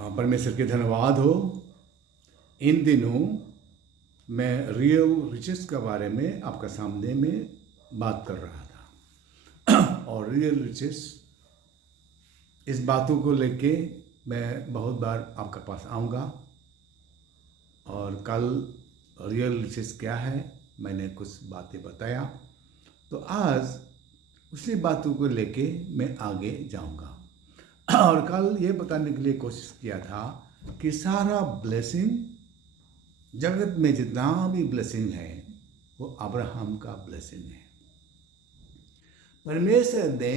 परमेश्वर के धन्यवाद हो। इन दिनों मैं रियल रिचेस के बारे में आपका सामने में बात कर रहा था और रियल रिचेस इस बातों को लेके मैं बहुत बार आपके पास आऊँगा। और कल रियल रिचेस क्या है मैंने कुछ बातें बताया, तो आज उसी बातों को लेके मैं आगे जाऊँगा। और कल ये बताने के लिए कोशिश किया था कि सारा ब्लेसिंग, जगत में जितना भी ब्लेसिंग है वो अब्राहम का ब्लेसिंग है। परमेश्वर ने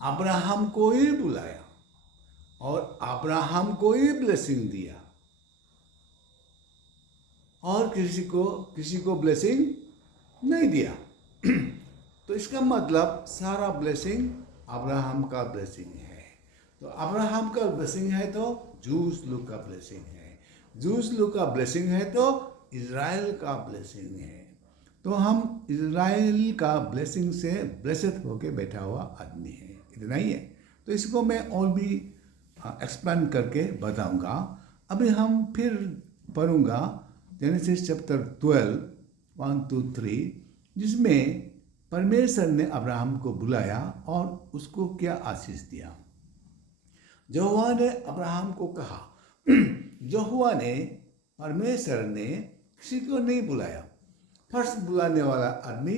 अब्राहम को ही बुलाया और अब्राहम को ही ब्लेसिंग दिया और किसी को ब्लेसिंग नहीं दिया। तो इसका मतलब सारा ब्लेसिंग अब्राहम का ब्लेसिंग है। तो अब्राहम का ब्लेसिंग है तो जूस लोग का ब्लेसिंग है, जूस लोग का ब्लेसिंग है तो इज़राइल का ब्लेसिंग है। तो हम इज़राइल का ब्लेसिंग से ब्लेसड होके बैठा हुआ आदमी है, इतना ही है। तो इसको मैं और भी एक्सप्लेन करके बताऊंगा। अभी हम फिर पढ़ूंगा जेनेसिस चैप्टर 12 1 2 3, जिसमें परमेश्वर ने अब्राहम को बुलाया और उसको क्या आशीष दिया। यहोवा ने अब्राहम को कहा, यहोवा ने परमेश्वर ने किसी को नहीं बुलाया। फर्स्ट बुलाने वाला आदमी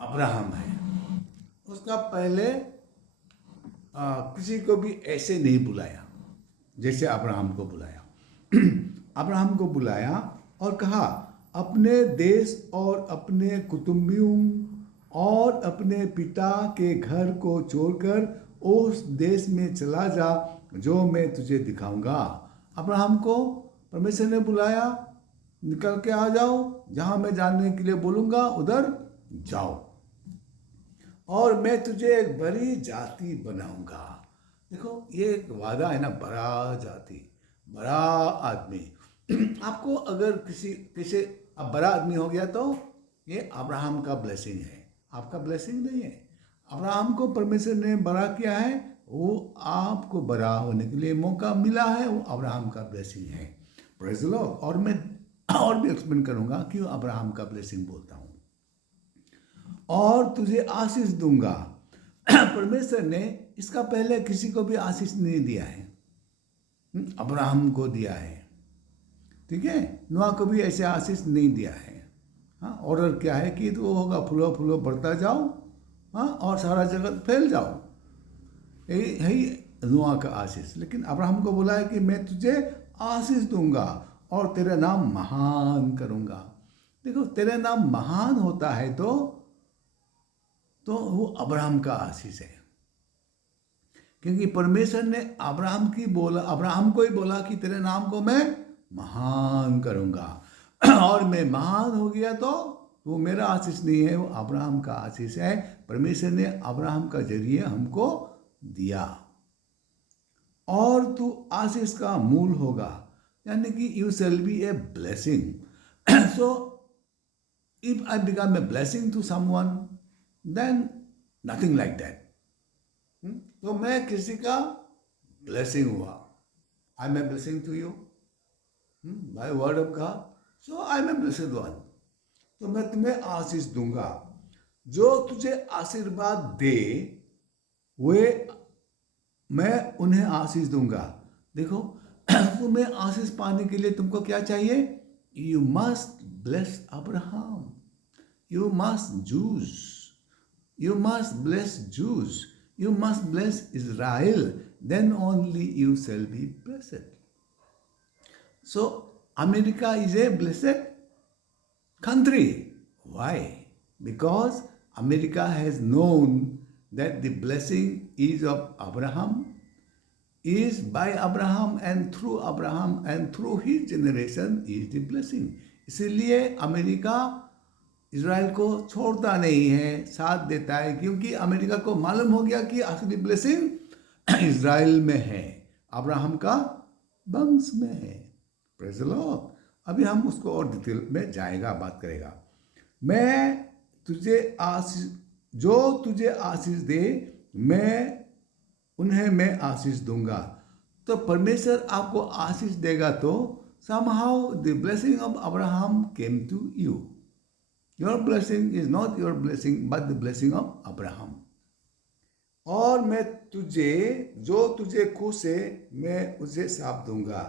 अब्राहम है। उसका पहले किसी को भी ऐसे नहीं बुलाया जैसे अब्राहम को बुलाया। अब्राहम को बुलाया और कहा, अपने देश और अपने कुटुंबियों और अपने पिता के घर को छोड़कर उस देश में चला जा जो मैं तुझे दिखाऊंगा। अब्राहम को परमेश्वर ने बुलाया, निकल के आ जाओ, जहां मैं जाने के लिए बोलूंगा उधर जाओ और मैं तुझे एक बड़ी जाति बनाऊंगा। देखो ये एक वादा है ना, बड़ा जाति, बड़ा आदमी। आपको अगर किसी अब बड़ा आदमी हो गया तो ये अब्राहम का ब्लेसिंग है, आपका ब्लेसिंग नहीं है। अब्राहम को परमेश्वर ने बड़ा किया है, वो आपको बड़ा होने के लिए मौका मिला है, वो अब्राहम का ब्लेसिंग है। Praise the Lord. और मैं और भी एक्सप्लेन करूंगा क्यों अब्राहम का ब्लेसिंग बोलता हूँ। और तुझे आशीष दूंगा। परमेश्वर ने इसका पहले किसी को भी आशीष नहीं दिया है, अब्राहम को दिया है। ठीक है, नोआ को भी ऐसे आशीष नहीं दिया है। हाँ, ऑर्डर क्या है कि तो होगा, फूलो फूलो बढ़ता जाओ, हाँ, और सारा जगत फैल जाओ, यही नोआ का आशीष। लेकिन अब्राहम को बोला है कि मैं तुझे आशीष दूंगा और तेरा नाम महान करूंगा। देखो, तेरा नाम महान होता है तो वो अब्राहम का आशीष है, क्योंकि परमेश्वर ने अब्राहम को ही बोला कि तेरे नाम को मैं महान करूंगा। और मैं महान हो गया तो वो मेरा आशीष नहीं है, वो अब्राहम का आशीष है। परमेश्वर ने अब्राहम का जरिए हमको दिया। और तू आशीष का मूल होगा, यानी कि you shall be a blessing. So if I become a blessing to someone, then nothing like that. तो मैं किसी का ब्लेसिंग हुआ, I am a blessing to you by word of God, so I am a blessed one. तो मैं तुम्हें आशीष दूंगा। जो तुझे आशीर्वाद दे वे मैं उन्हें आशीष दूंगा। देखो, तुम्हें आशीष पाने के लिए तुमको क्या चाहिए? You must bless Abraham, you must juice, you must bless Jews, you must bless Israel, then only you shall be blessed. So America is a blessed country. Why? Because America has known that the blessing is of Abraham, is by Abraham and through his generation is the blessing. इसीलिए America Israel को छोड़ता नहीं है, साथ देता है, क्योंकि America को मालूम हो गया कि असली ब्लेसिंग इज़राइल में है, अब्राहम का वंश में है। Praise the Lord. अभी हम उसको और डिटेल में जाएगा, बात करेगा। जो तुझे आशीष दे मैं उन्हें मैं आशीष दूंगा। तो परमेश्वर आपको आशीष देगा तो somehow the blessing of Abraham came to you. Your blessing is not your blessing but the blessing of Abraham. और मैं तुझे, जो तुझे खुश है मैं उसे शाप दूंगा,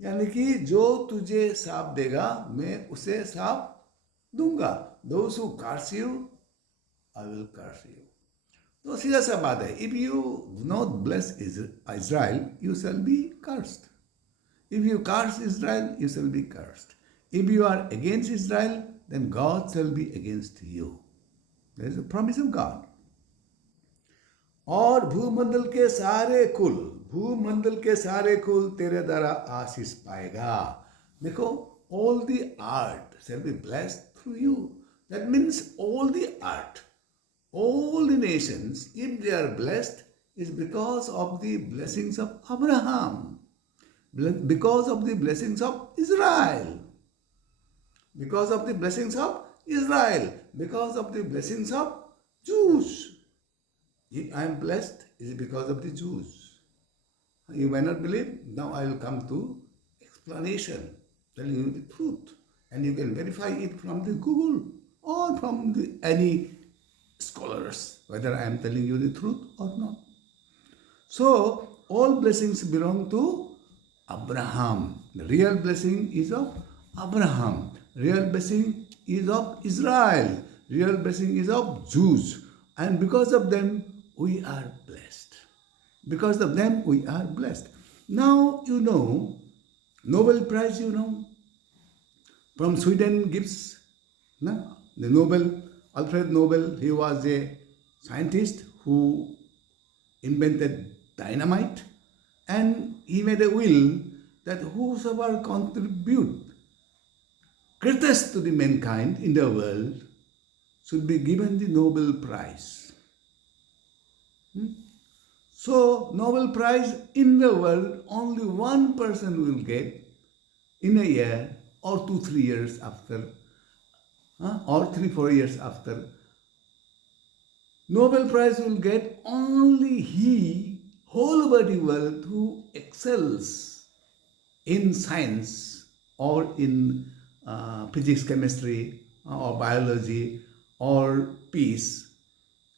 यानी कि जो तुझे शाप देगा मैं उसे शाप दूंगा। Those who curse you, I will curse you. तो सीधा सा बात है, if you do not bless Israel, you shall be cursed. If you curse Israel, you shall be cursed. If you are against Israel, then God shall be against you. There is a promise of God. और भूमंडल के सारे कुल तेरे द्वारा आशीष पाएगा। देखो, all the earth shall be blessed through you. That means all the earth, all the nations, if they are blessed, is because of the blessings of Abraham, because of the blessings of Israel, because of the blessings of Israel, because of the blessings of Jews. If I am blessed, it is because of the Jews. You may not believe. Now I will come to explanation, telling you the truth, and you can verify it from the Google or from any scholars, whether I am telling you the truth or not. So all blessings belong to Abraham. The real blessing is of Abraham. Real blessing is of Israel. Real blessing is of Jews. And because of them, we are blessed. Because of them, we are blessed. Now, you know, Nobel Prize, you know, from Sweden gives, no? The Nobel, Alfred Nobel, he was a scientist who invented dynamite, and he made a will that whosoever contribute greatest to the mankind in the world should be given the Nobel Prize. So, Nobel Prize in the world, only one person will get in a year or 2-3 years after, or 3-4 years after. Nobel Prize will get only he, whole over the world, who excels in science or in physics, chemistry, or biology, or peace,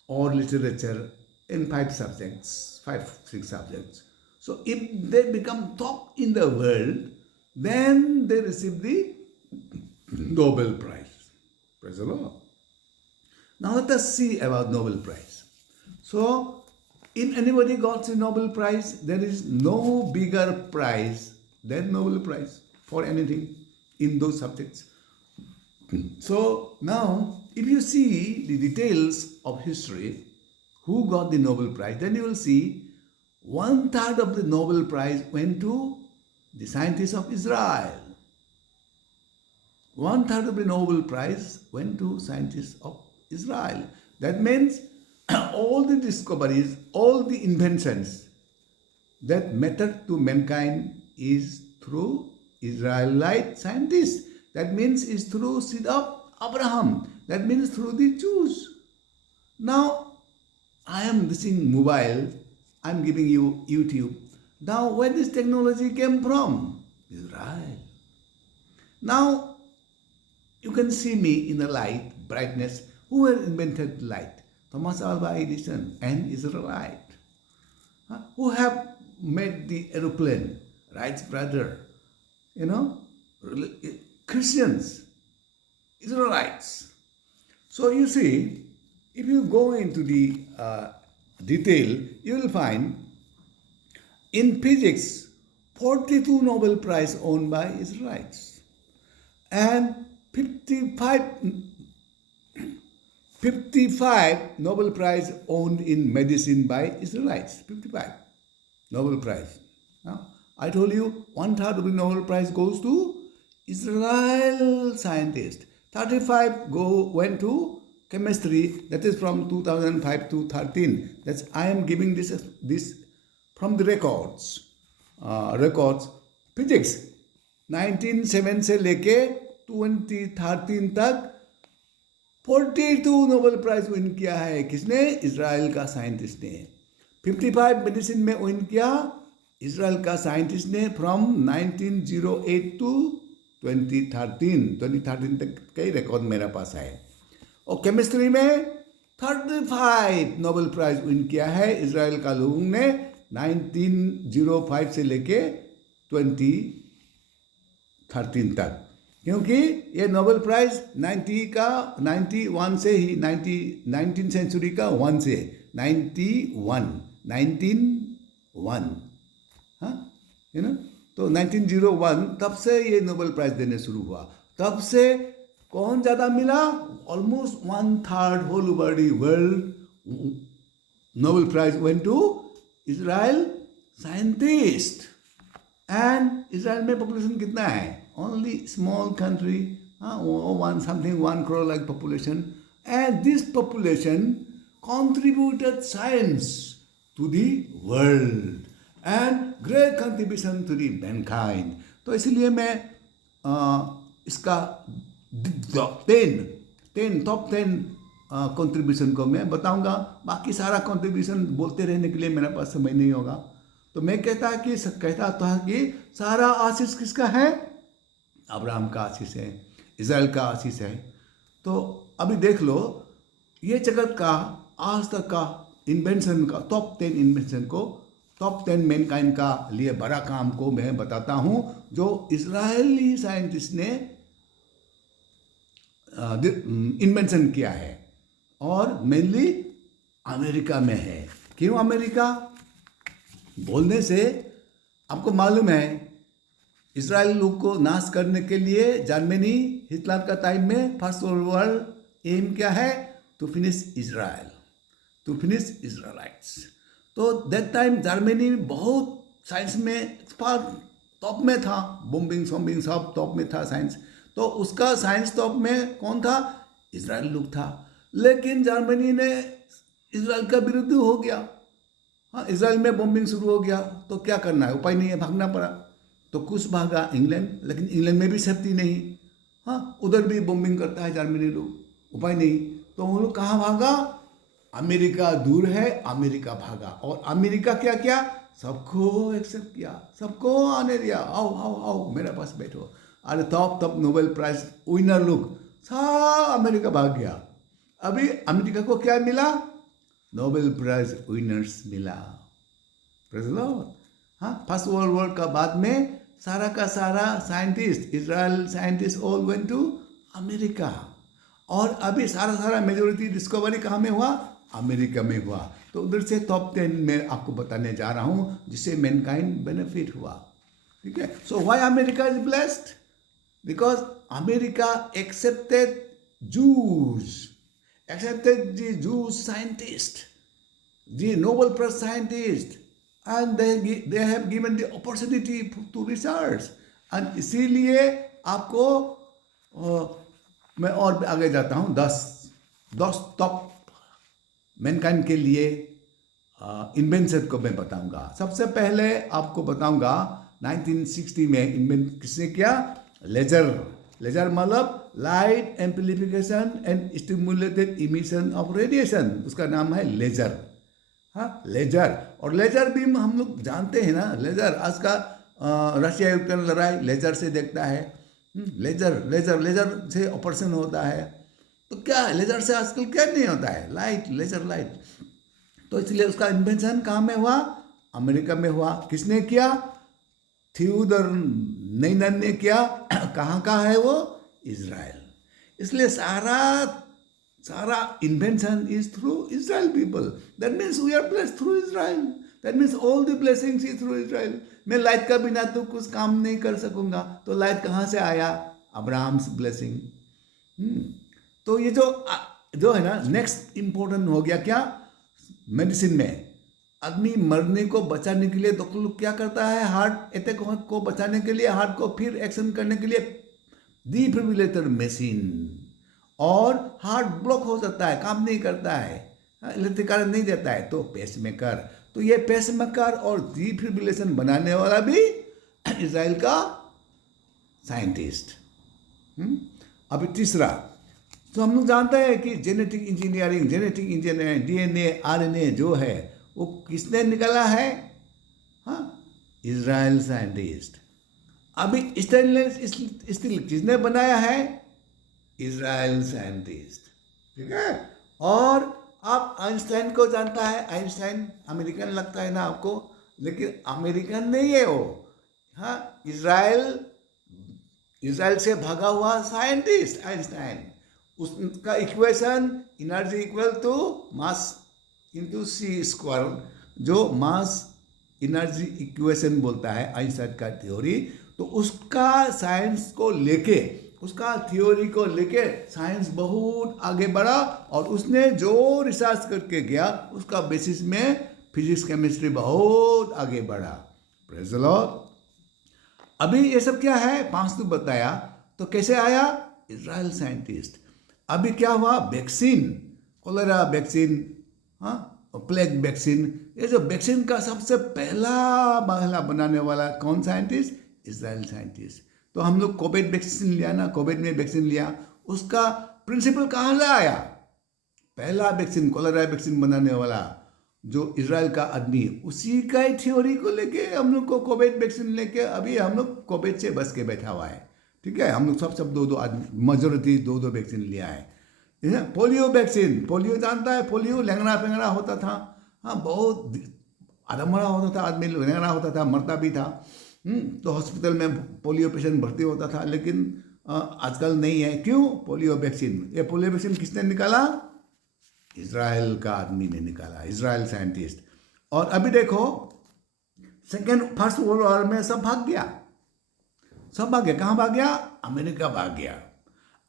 or literature, in 5 subjects, 5-6 subjects. So if they become top in the world, then they receive the Nobel Prize. Praise the Lord. Now let us see about Nobel Prize. So if anybody got the Nobel Prize, there is no bigger prize than Nobel Prize for anything in those subjects. So now, if you see the details of history, who got the Nobel Prize, then you will see 1/3 of the Nobel Prize went to the scientists of Israel. 1/3 of the Nobel Prize went to scientists of Israel. That means all the discoveries, all the inventions that matter to mankind is through Israelite scientists. That means is through seed of Abraham. That means through the Jews. Now, I am using mobile, I am giving you YouTube. Now, where this technology came from? Israel. Now, you can see me in the light, brightness. Who invented light? Thomas Alva Edison, an Israelite. Who have made the aeroplane? Wright's brother. You know, Christians, Israelites. So you see, if you go into the detail, you will find in physics 42 Nobel Prize owned by Israelites and 55 Nobel Prize owned in medicine by Israelites. 55 Nobel Prize. Now, I told you 1/3 of the Nobel Prize goes to Israel scientists. 35 went to chemistry, that is from 2005 to 13. That's I am giving this from the records. Physics 1907 से लेके 2013 तक 42 Nobel prize win किया है। किसने? Israel का scientist ने। 55 medicine में win किया इजराइल का साइंटिस्ट ने फ्रॉम 1908 टू 2013 तक कई रिकॉर्ड मेरे पास है। और केमिस्ट्री में 35 नोबेल प्राइज विन किया है इजराइल का लोगों ने 1905 से लेके 2013 तक, क्योंकि ये नोबेल प्राइज 91 से ही 19 सेंचुरी का 1 से 1901 हाँ तो 1901 तब से ये नोबेल प्राइज देने शुरू हुआ। तब से कौन ज़्यादा मिला? Almost 1/3 whole over the world Nobel prize went to Israel scientist. And Israel में पॉपुलेशन कितना है? Only small country, 1 crore like population, and this population contributed science to the world and great contribution to the mankind। तो इसलिए मैं इसका top 10 contribution को मैं बताऊंगा। बाकी सारा कंट्रीब्यूशन बोलते रहने के लिए मेरे पास समय नहीं होगा। तो मैं कहता था कि सारा आशीष किसका है? अब्राहम का आशीष है, इजराइल का आशीष है। तो अभी देख लो, ये जगत का आज तक का इन्वेंशन का टॉप 10 इन्वेंशन को, टॉप 10 मैनकाइंड का लिए बड़ा काम को मैं बताता हूँ जो इजरायली साइंटिस्ट ने इन्वेंशन किया है, और मेनली अमेरिका में है। क्यों अमेरिका? बोलने से आपको मालूम है, इजराइल लोग को नाश करने के लिए जर्मनी हिटलर का टाइम में फर्स्ट वर्ल्ड वॉर एम क्या है? To finish Israel, to finish Israelites. तो दैट टाइम जर्मनी बहुत साइंस में एक्सपर्ट टॉप में था, बॉम्बिंग शॉम्बिंग सब टॉप में था साइंस। तो उसका साइंस टॉप में कौन था? इजराइल लोग था। लेकिन जर्मनी ने इजराइल का विरुद्ध हो गया। हाँ, इजराइल में बॉम्बिंग शुरू हो गया तो क्या करना है, उपाय नहीं है, भागना पड़ा। तो कुछ भागा इंग्लैंड, लेकिन इंग्लैंड में भी सेफ्टी नहीं। हाँ, उधर भी बॉम्बिंग करता है जर्मनी लोग, उपाय नहीं। तो वो लोग कहाँ भागा? अमेरिका दूर है, अमेरिका भागा। और अमेरिका क्या किया? सबको एक्सेप्ट किया, सबको आने दिया, आओ आओ आओ मेरे पास बैठो। अरे तब नोबेल प्राइज विनर लोग सब अमेरिका भाग गया। अभी अमेरिका को क्या मिला? नोबेल प्राइज विनर्स मिला। Praise the Lord. हाँ, फर्स्ट वर्ल्ड वॉर का बाद में सारा का सारा scientist, Israel scientist all went to America. और अभी सारा मेजोरिटी डिस्कवरी कहाँ में हुआ? अमेरिका में हुआ। तो उधर से टॉप 10 में आपको बताने जा रहा हूँ जिससे मैनकाइंड बेनिफिट हुआ। ठीक है। So why America is blessed? Because America accepted Jews, accepted the Jews scientist, the Nobel Prize scientist, and they have given the opportunity to research। and इसीलिए आपको मैं और आगे जाता हूँ, 10 टॉप मैनकाइंड के लिए इन्वेंशन को मैं बताऊंगा। सबसे पहले आपको बताऊंगा 1960 में इन्वेंट किसने किया? लेजर मतलब light amplification and stimulated emission of radiation, उसका नाम है लेजर। हाँ, लेजर। और लेजर बीम हम लोग जानते हैं ना, लेजर आज का रशिया यूक्रेन लड़ाई लेजर से देखता है। लेजर से ऑपरेशन होता है। तो क्या लेजर से आजकल क्या नहीं होता है? Light, laser light. तो इसलिए उसका इन्वेंशन कहाँ में हुआ? अमेरिका में हुआ। किसने किया? थियोडर नैनन ने किया। कहाँ का है वो? इजराइल। इसलिए सारा invention is through Israel people. That means we are blessed through Israel. That means all the blessings is through Israel. मैं लाइट का बिना तो कुछ काम नहीं कर सकूंगा। तो लाइट कहाँ से आया? Abraham's blessing. तो ये जो है ना, नेक्स्ट इंपॉर्टेंट हो गया क्या? मेडिसिन में आदमी मरने को बचाने के लिए डॉक्टर लोग क्या करता है? हार्ट अटैक को बचाने के लिए, हार्ट को फिर एक्शन करने के लिए डिफिब्रिलेटर मशीन, और हार्ट ब्लॉक हो जाता है, काम नहीं करता है, इलेक्ट्रिक करंट नहीं देता है, तो पेसमेकर। तो ये पेसमेकर और डिफिब्रिलेशन बनाने वाला भी इजराइल का साइंटिस्ट। अभी तीसरा, तो हम लोग जानते हैं कि जेनेटिक इंजीनियरिंग, डीएनए, आरएनए जो है वो किसने निकाला है? हाँ, इजराइल साइंटिस्ट। अभी स्टेनलेस स्टील किसने बनाया है? Israel scientist. ठीक है। और आप आइंस्टाइन को जानता है, आइंस्टाइन अमेरिकन लगता है ना आपको, लेकिन अमेरिकन नहीं है वो। हाँ, इजराइल इजराइल से भागा हुआ साइंटिस्ट आइंस्टाइन। उसका equation energy equal to mass into C square, जो मास एनर्जी इक्वेशन बोलता है आइंस्टाइन का थ्योरी। तो उसका साइंस को लेके, उसका थ्योरी को लेके साइंस बहुत आगे बढ़ा, और उसने जो रिसर्च करके गया उसका बेसिस में फिजिक्स केमिस्ट्री बहुत आगे बढ़ा। Praise the Lord. अभी ये सब क्या है? 5 तो बताया, तो कैसे आया? Israel scientist. अभी क्या हुआ? वैक्सीन, कोलेरा वैक्सीन, हाँ, प्लेग वैक्सीन। ये जो वैक्सीन का सबसे पहला बनाने वाला कौन साइंटिस्ट? Israel scientist. तो हम लोग कोविड वैक्सीन लिया ना, कोविड में वैक्सीन लिया, उसका प्रिंसिपल कहाँ से आया? पहला वैक्सीन, कोलेरा वैक्सीन बनाने वाला जो इजराइल का आदमी, उसी का ही थ्योरी को लेके हम लोग को कोविड वैक्सीन लेके अभी हम लोग कोविड से बच के बैठा हुआ है। ठीक है, हम लोग सब दो आदमी, मेजोरिटी दो वैक्सीन लिया है। पोलियो वैक्सीन, पोलियो जानता है? पोलियो लंगड़ा फेंगड़ा होता था, हाँ, बहुत अधमरा होता था, आदमी लंगड़ा होता था, मरता भी था। तो हॉस्पिटल में पोलियो पेशेंट भर्ती होता था, लेकिन आजकल नहीं है। क्यों? Polio vaccine. ये पोलियो वैक्सीन किसने निकाला? इजराइल का आदमी ने निकाला, इजराइल साइंटिस्ट। और अभी देखो, फर्स्ट वर्ल्ड वॉर में सब भाग गया, सब भाग गया। कहाँ भाग गया? अमेरिका भाग गया।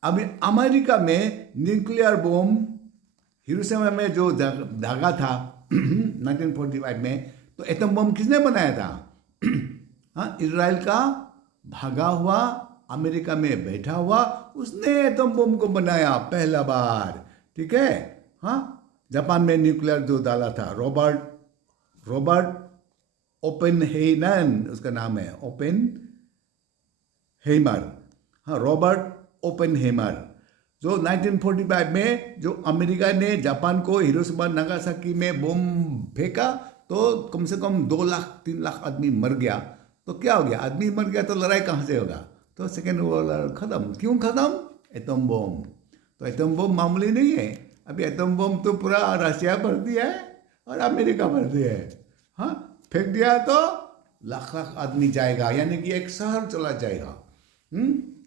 अभी अमेरिका में न्यूक्लियर बम, हिरोशिमा में जो दागा था 1945 में, तो एटम बम किसने बनाया था? हाँ, इजराइल का भागा हुआ, अमेरिका में बैठा हुआ, उसने एटम बम को बनाया पहला बार। ठीक है। हाँ, जापान में न्यूक्लियर जो डाला था, रॉबर्ट ओपेनहेमर उसका नाम है, ओपेनहेमर। हाँ, रॉबर्ट ओपेनहेमर, जो 1945 में जो अमेरिका ने जापान को हिरोशिमा नागासाकी में बम फेंका, तो कम से कम 2 लाख 3 लाख आदमी मर गया। तो क्या हो गया? आदमी मर गया तो लड़ाई कहाँ से होगा? तो सेकेंड वर्ल्ड वॉर खत्म। क्यों खत्म? Atom bomb. तो एटम बम मामूली नहीं है। अभी एटम बम तो पूरा रशिया भर दिया है और अमेरिका भर दिया है। हाँ, फेंक दिया तो लाख लाख आदमी जाएगा, यानी कि एक शहर चला जाएगा।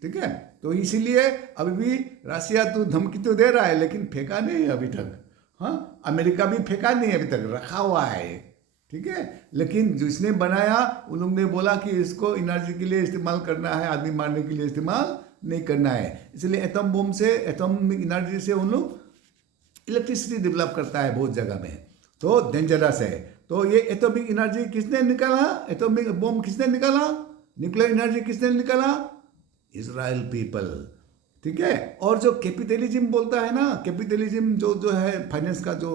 ठीक है। तो इसीलिए अभी भी रशिया तो धमकी तो दे रहा है, लेकिन फेंका नहीं है अभी तक। हाँ, अमेरिका भी फेंका नहीं है अभी तक, रखा हुआ है। ठीक है। लेकिन जिसने बनाया उन लोग ने बोला कि इसको एनर्जी के लिए इस्तेमाल करना है, आदमी मारने के लिए इस्तेमाल नहीं करना है। इसलिए एटम बम से, एटॉमिक एनर्जी से उन लोग इलेक्ट्रिसिटी डेवलप करता है बहुत जगह में, तो डेंजरस है। तो ये एटॉमिक एनर्जी किसने निकाला? एटॉमिक बम किसने निकाला? न्यूक्लियर एनर्जी किसने निकाला? Israel people. ठीक है। और जो कैपिटलिज्म बोलता है ना, कैपिटलिज्म जो है, फाइनेंस का जो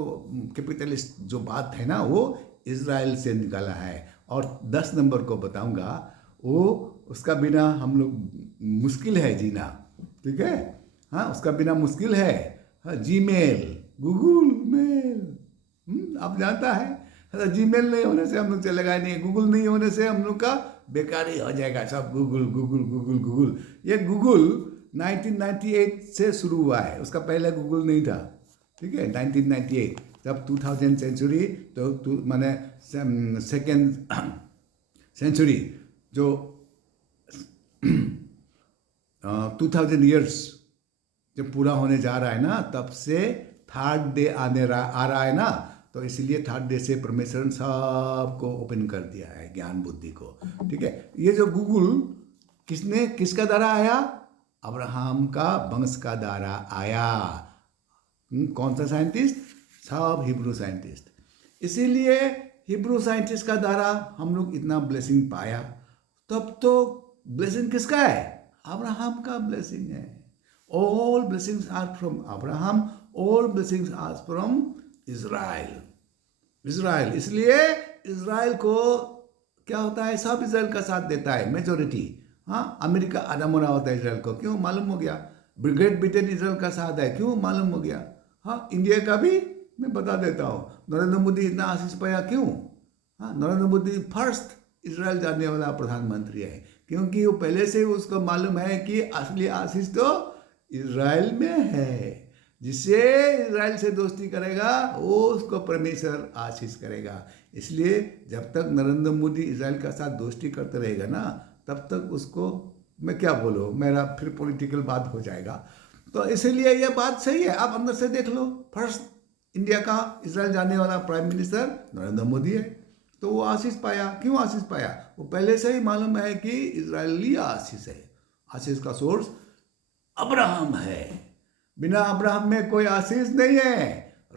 कैपिटलिस्ट जो बात है ना, वो इजराइल से निकाला है। और 10 नंबर को बताऊंगा, वो उसका बिना हम लोग मुश्किल है जीना। ठीक है। हाँ, उसका बिना मुश्किल है। हाँ, जीमेल, गूगल मेल, आप जानता है, जीमेल नहीं होने से हम लोग चलेगा नहीं, गूगल नहीं होने से हम लोग का बेकार ही हो जाएगा सब। गूगल गूगल गूगल गूगल, ये गूगल 1998 से शुरू हुआ है, उसका पहले गूगल नहीं था। ठीक है। 1998 जब 2000 सेंचुरी, तो माने सेकेंड सेंचुरी जो 2000 ईयर्स जब पूरा होने जा रहा है ना, तब से थर्ड डे आ रहा है ना, तो इसलिए थर्ड डे से परमेश्वर सबको ओपन कर दिया है, ज्ञान बुद्धि को। ठीक है। ये जो गूगल किसका द्वारा आया? अब्राहम का वंश का द्वारा आया। कौन सा साइंटिस्ट? सब हिब्रू साइंटिस्ट। इसीलिए हिब्रू साइंटिस्ट का द्वारा हम लोग इतना ब्लेसिंग पाया। तब तो ब्लेसिंग किसका है? अब्राहम का ब्लेसिंग है। All blessings are from Abraham, all blessings are from Israel. Israel, इसलिए इजराइल को क्या होता है? सब इजराइल का साथ देता है, मेजोरिटी। हाँ, अमेरिका आधा मोना होता है इजराइल को, क्यों? मालूम हो गया। ग्रेट ब्रिटेन इजराइल का साथ है, क्यों? मालूम हो गया। हाँ, इंडिया का भी मैं बता देता हूँ नरेंद्र मोदी इतना आशीष पाया क्यों। हाँ, नरेंद्र मोदी फर्स्ट इजराइल जाने वाला प्रधानमंत्री है, क्योंकि वो पहले से उसको मालूम है कि असली आशीष तो इजराइल में है। जिससे इजराइल से दोस्ती करेगा वो उसको परमेश्वर आशीष करेगा। इसलिए जब तक नरेंद्र मोदी इजराइल का साथ दोस्ती करते रहेगा ना, तब तक उसको, मैं क्या बोलूँ, मेरा फिर पॉलिटिकल बात हो जाएगा। तो इसीलिए ये बात सही है, आप अंदर से देख लो। फर्स्ट इंडिया का इजराइल जाने वाला प्राइम मिनिस्टर नरेंद्र मोदी है, तो वो आशीष पाया। क्यों आशीष पाया? वो पहले से ही मालूम है कि इजरायली आशीष है। आशीष का सोर्स अब्राहम है। बिना अब्राहम में कोई आशीष नहीं है।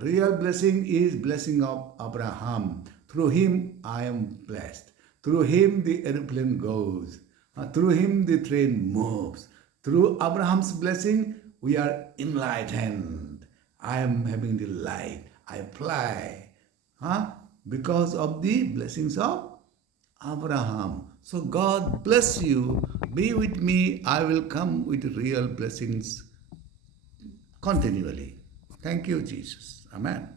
Real blessing is blessing of Abraham. Through him I am blessed. Through him the aeroplane goes. Through him the train moves. Through Abraham's blessing we are enlightened. I am having the light. I fly. Because of the blessings of Abraham. So God bless you. Be with me. I will come with real blessings continually. Thank you, Jesus. Amen.